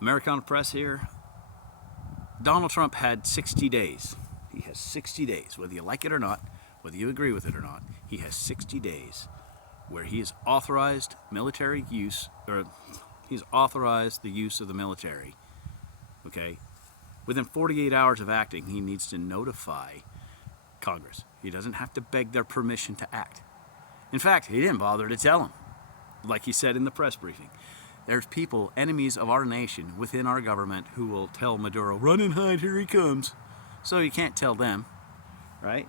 Americana Press here. Donald Trump had 60 days. He has 60 days, whether you like it or not, whether you agree with it or not, he has 60 days where he has authorized military use, or he's authorized the use of the military. Okay? Within 48 hours of acting, he needs to notify Congress. He doesn't have to beg their permission to act. In fact, he didn't bother to tell them, like he said in the press briefing. There's people, enemies of our nation, within our government who will tell Maduro, run and hide, here he comes. So you can't tell them, right?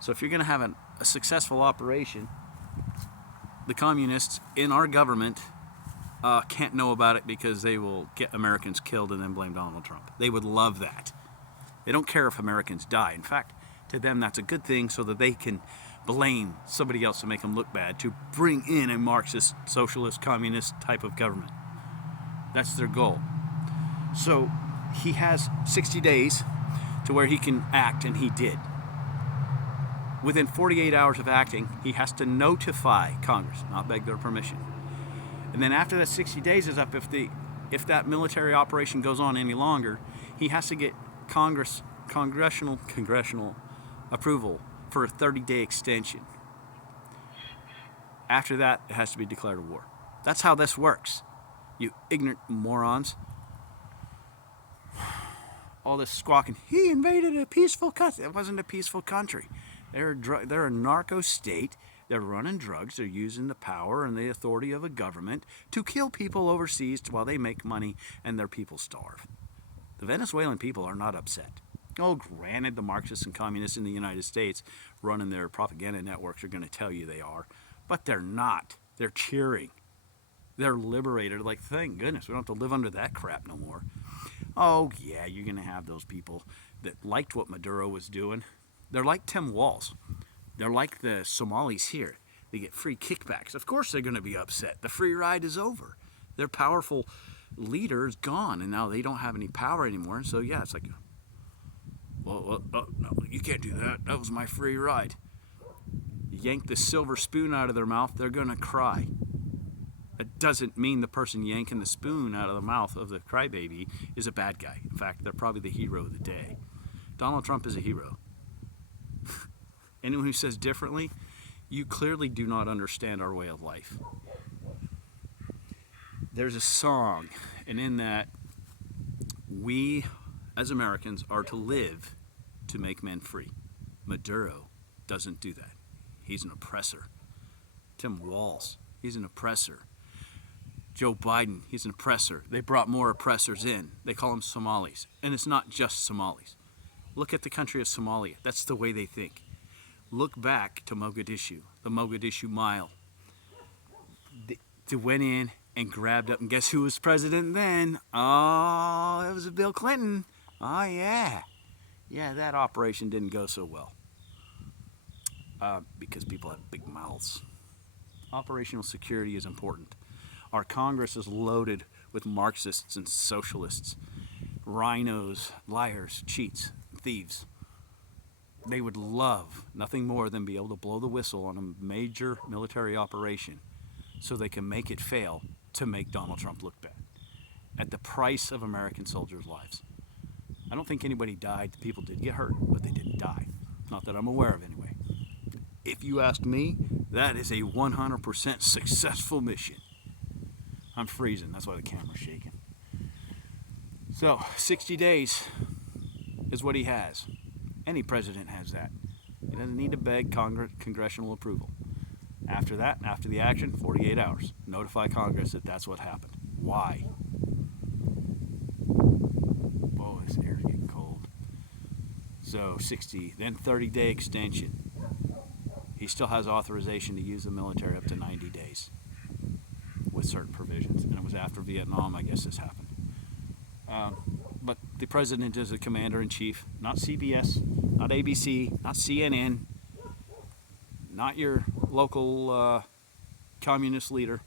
So if you're going to have a successful operation, the communists in our government can't know about it because they will get Americans killed and then blame Donald Trump. They would love that. They don't care if Americans die. In fact, to them that's a good thing so that they can blame somebody else to make them look bad, to bring in a Marxist, socialist, communist type of government. That's their goal. So he has 60 days to where he can act, and he did. Within 48 hours of acting, he has to notify Congress, not beg their permission. And then after that 60 days is up, if that military operation goes on any longer, he has to get congressional approval for a 30-day extension. After that, it has to be declared a war. That's how this works. You ignorant morons. All this squawking, he invaded a peaceful country. It wasn't a peaceful country. They're a narco state. They're running drugs. They're using the power and the authority of a government to kill people overseas while they make money and their people starve. The Venezuelan people are not upset. Oh, granted, the Marxists and communists in the United States running their propaganda networks are going to tell you they are, but they're not. They're cheering. They're liberated. Like, thank goodness, we don't have to live under that crap no more. Oh, yeah, you're going to have those people that liked what Maduro was doing. They're like Tim Walz. They're like the Somalis here. They get free kickbacks. Of course they're going to be upset. The free ride is over. Their powerful leader is gone, and now they don't have any power anymore. So, yeah, it's like, well, no, you can't do that. That was my free ride. You yank the silver spoon out of their mouth, they're going to cry. It doesn't mean the person yanking the spoon out of the mouth of the crybaby is a bad guy. In fact, they're probably the hero of the day. Donald Trump is a hero. Anyone who says differently, you clearly do not understand our way of life. There's a song, and in that, we as Americans are to live to make men free. Maduro doesn't do that. He's an oppressor. Tim Walz, he's an oppressor. Joe Biden, he's an oppressor. They brought more oppressors in. They call them Somalis. And it's not just Somalis. Look at the country of Somalia. That's the way they think. Look back to Mogadishu, the Mogadishu Mile. They went in and grabbed up, and guess who was president then? Oh, it was Bill Clinton. Oh, yeah. Yeah, that operation didn't go so well. Because people have big mouths. Operational security is important. Our Congress is loaded with Marxists and socialists, rhinos, liars, cheats, thieves. They would love nothing more than be able to blow the whistle on a major military operation so they can make it fail to make Donald Trump look bad at the price of American soldiers' lives. I don't think anybody died. The people did get hurt, but they didn't die. Not that I'm aware of anyway. If you ask me, that is a 100% successful mission. I'm freezing. That's why the camera's shaking. So, 60 days is what he has. Any president has that. He doesn't need to beg congressional approval. After that, after the action, 48 hours. Notify Congress that that's what happened. Why? Oh, this air's getting cold. So 60, then 30-day extension. He still has authorization to use the military up to 90 days with certain provisions. And it was after Vietnam, I guess, this happened. But the president is the commander-in-chief, not CBS, not ABC, not CNN, not your local communist leader.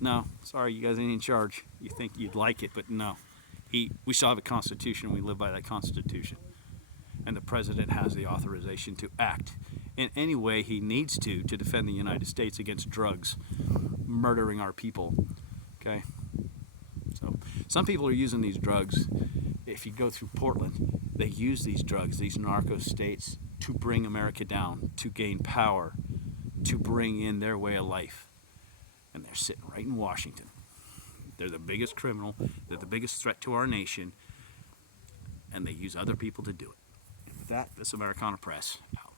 No, sorry, you guys ain't in charge. You think you'd like it, but no. We still have a constitution, and we live by that constitution. And the president has the authorization to act in any way he needs to defend the United States against drugs murdering our people. Okay? So Some people are using these drugs. If you go through Portland, they use these drugs, these narco states, to bring America down, to gain power, to bring in their way of life. And they're sitting right in Washington. They're the biggest criminal. They're the biggest threat to our nation. And they use other people to do it. With that, this Americana Press out.